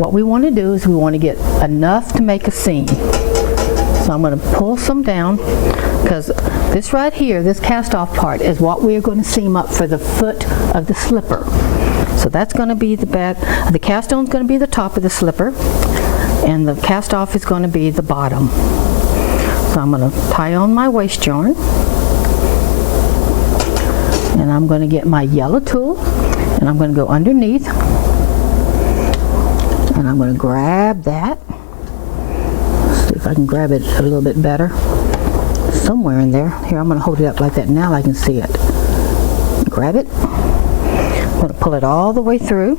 what we want to do is we want to get enough to make a seam. So I'm going to pull some down, because this right here, this cast off part, is what we are going to seam up for the foot of the slipper. So that's going to be the cast on is going to be the top of the slipper, and the cast off is going to be the bottom. So I'm going to tie on my waist yarn, and I'm going to get my yellow tool, and I'm going to go underneath, and I'm going to grab that. See if I can grab it a little bit better. Somewhere in there. Here, I'm going to hold it up like that. Now I can see it. Grab it. I'm going to pull it all the way through.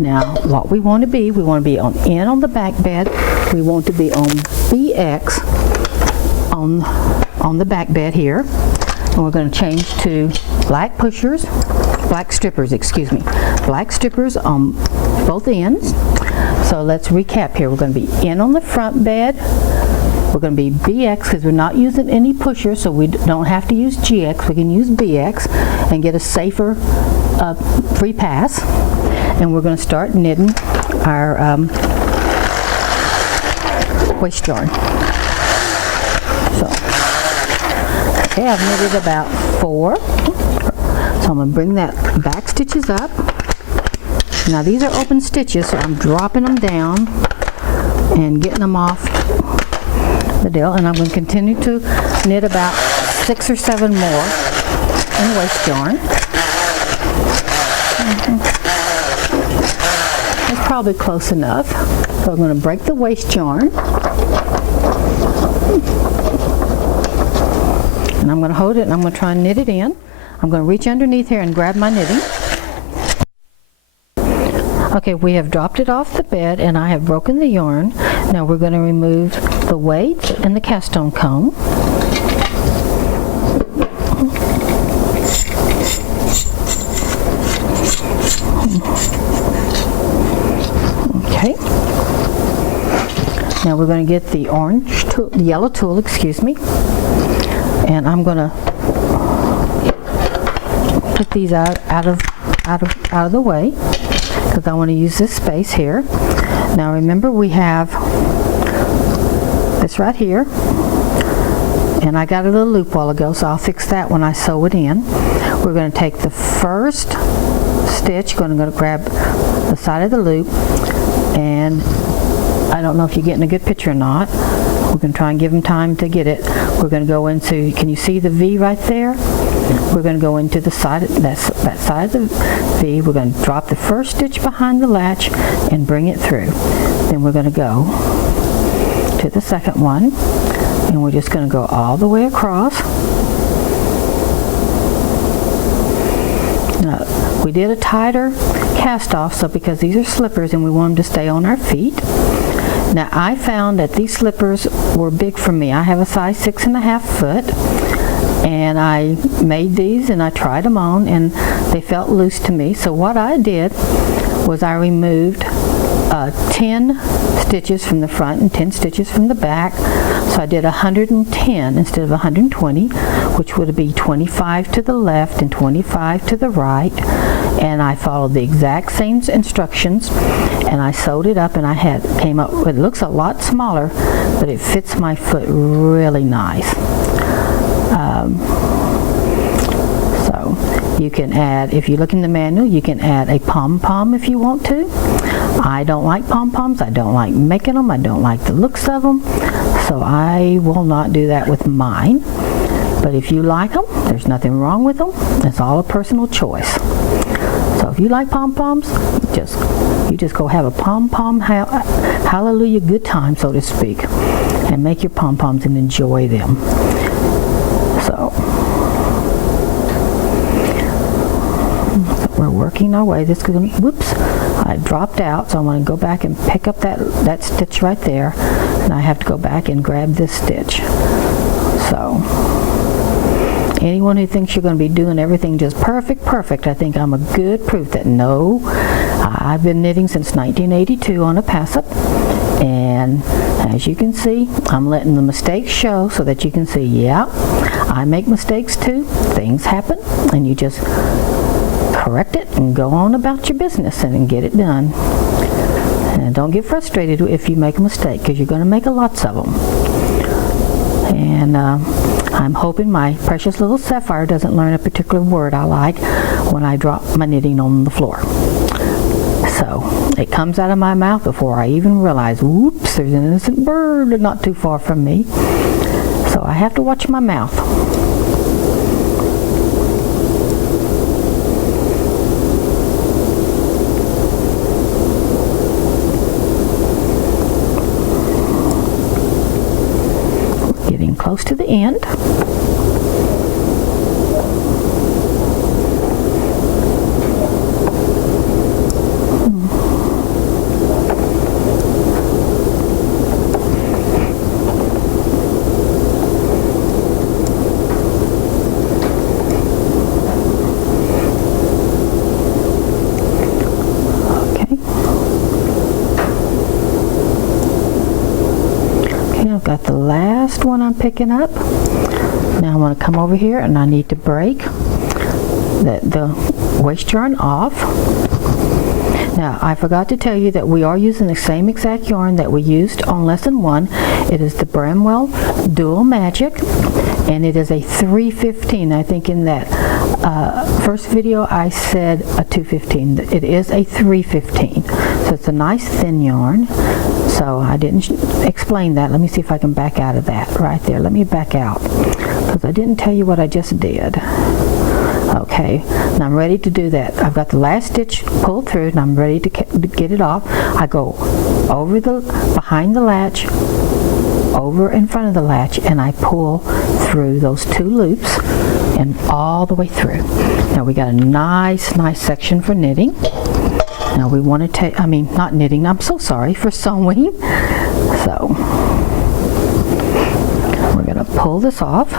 Now, what we want to be on the back bed. We want to be on BX on the back bed here. And we're going to change to black strippers on both ends. So let's recap here. We're going to be in on the front bed. We're going to be BX because we're not using any pushers, so we don't have to use GX. We can use BX and get a safer free pass. And we're going to start knitting our waist yarn. So, okay, I've knitted about 4. So I'm going to bring that back stitches up. Now these are open stitches, so I'm dropping them down and getting them off the deal, and I'm going to continue to knit about 6 or 7 more in waist yarn. That's probably close enough. So I'm going to break the waist yarn, and I'm going to hold it and I'm going to try and knit it in. I'm going to reach underneath here and grab my knitting. Okay, we have dropped it off the bed and I have broken the yarn. Now we're going to remove the weight and the cast on comb. Okay. Now we're going to get the yellow tool, and I'm going to put these out of the way, because I want to use this space here. Now remember, we have this right here, and I got a little loop a while ago, so I'll fix that when I sew it in. We're going to take the first stitch, going to grab the side of the loop, and I don't know if you're getting a good picture or not. We're going to try and give them time to get it. We're going to go into, can you see the V right there? We're going to go into the side, that side of the V. We're going to drop the first stitch behind the latch and bring it through. Then we're going to go to the second one, and we're just going to go all the way across. Now, we did a tighter cast off, so because these are slippers and we want them to stay on our feet. Now I found that these slippers were big for me. I have a size 6.5 foot, and I made these and I tried them on and they felt loose to me. So what I did was I removed 10 stitches from the front and 10 stitches from the back. So I did 110 instead of 120, which would be 25 to the left and 25 to the right. And I followed the exact same instructions, and I sewed it up, and came up, it looks a lot smaller, but it fits my foot really nice. So you can add, if you look in the manual, you can add a pom-pom if you want to. I don't like pom-poms. I don't like making them. I don't like the looks of them. So I will not do that with mine. But if you like them, there's nothing wrong with them. It's all a personal choice. So if you like pom-poms, you just go have a pom-pom hallelujah good time, so to speak, and make your pom-poms and enjoy them. So we're working our way. Whoops, I dropped out, so I'm going to go back and pick up that stitch right there, and I have to go back and grab this stitch. So anyone who thinks you're going to be doing everything just perfect, I think I'm a good proof that no, I've been knitting since 1982 on a Passap, and as you can see, I'm letting the mistakes show so that you can see, yeah, I make mistakes too, things happen, and you just correct it and go on about your business and get it done. And don't get frustrated if you make a mistake, because you're going to make lots of them. And I'm hoping my precious little Sapphire doesn't learn a particular word I like when I drop my knitting on the floor. So it comes out of my mouth before I even realize, whoops, there's an innocent bird not too far from me. So I have to watch my mouth. We're getting close to the end. I've got the last one I'm picking up. Now I want to come over here and I need to break the waist yarn off. Now I forgot to tell you that we are using the same exact yarn that we used on lesson 1. It is the Bramwell Dual Magic, and it is a 315. I think in that first video I said a 215. It is a 315. So it's a nice thin yarn. So I didn't explain that. Let me see if I can back out of that right there. Let me back out, because I didn't tell you what I just did. Okay, now I'm ready to do that. I've got the last stitch pulled through and I'm ready to get it off. I go over behind the latch, over in front of the latch, and I pull through those 2 loops and all the way through. Now we got a nice section for knitting. Now we want to take, not knitting, I'm so sorry, for sewing. So we're going to pull this off.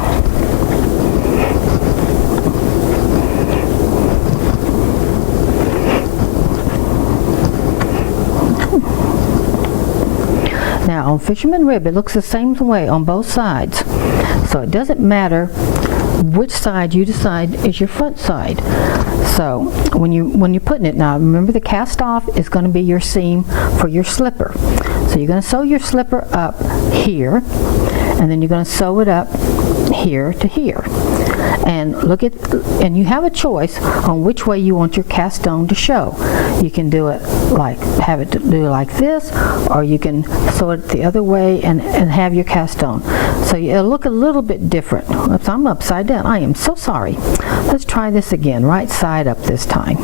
Now on Fisherman Rib, it looks the same way on both sides. So it doesn't matter which side you decide is your front side. So when you're putting it, now remember the cast off is going to be your seam for your slipper. So you're going to sew your slipper up here, and then you're going to sew it up here to here. And and you have a choice on which way you want your cast on to show. You can do it have it do like this, or you can sew it the other way and have your cast on. So it'll look a little bit different. Oops, I'm upside down. I am so sorry. Let's try this again. Right side up this time.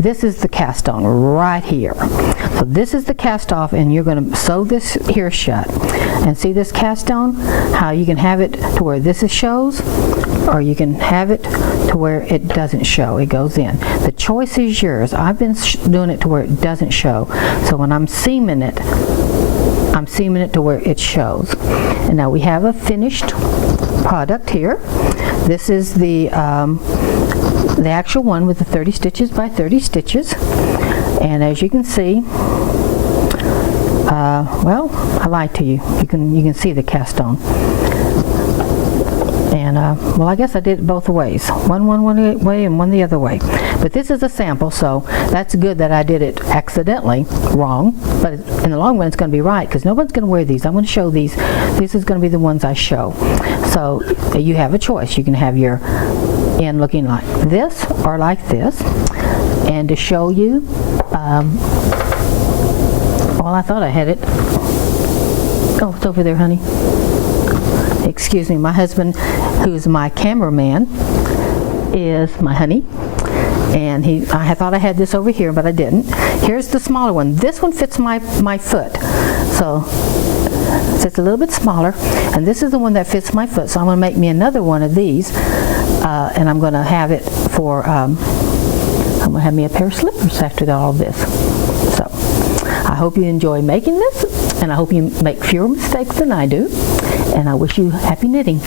This is the cast on right here. So this is the cast off, and you're going to sew this here shut. And see this cast on? How you can have it to where this shows, or you can have it to where it doesn't show. It goes in. The choice is yours. I've been doing it to where it doesn't show. So when I'm seaming it, I'm seaming it to where it shows. And now we have a finished product here. This is the actual one with the 30 stitches by 30 stitches. And as you can see, well, I lied to you. You can see the cast on. And well, I guess I did it both ways. One way and one the other way. But this is a sample, so that's good that I did it accidentally wrong. But in the long run, it's going to be right, because no one's going to wear these. I'm going to show these. This is going to be the ones I show. So you have a choice. You can have your end looking like this or like this. And to show you, well, I thought I had it. Oh, it's over there, honey. Excuse me, my husband, who's my cameraman, is my honey. And I thought I had this over here, but I didn't. Here's the smaller one. This one fits my foot. So it's a little bit smaller. And this is the one that fits my foot. So I'm going to make me another one of these. And I'm going to have it for, I'm going to have me a pair of slippers after all this. So I hope you enjoy making this. And I hope you make fewer mistakes than I do. And I wish you happy knitting.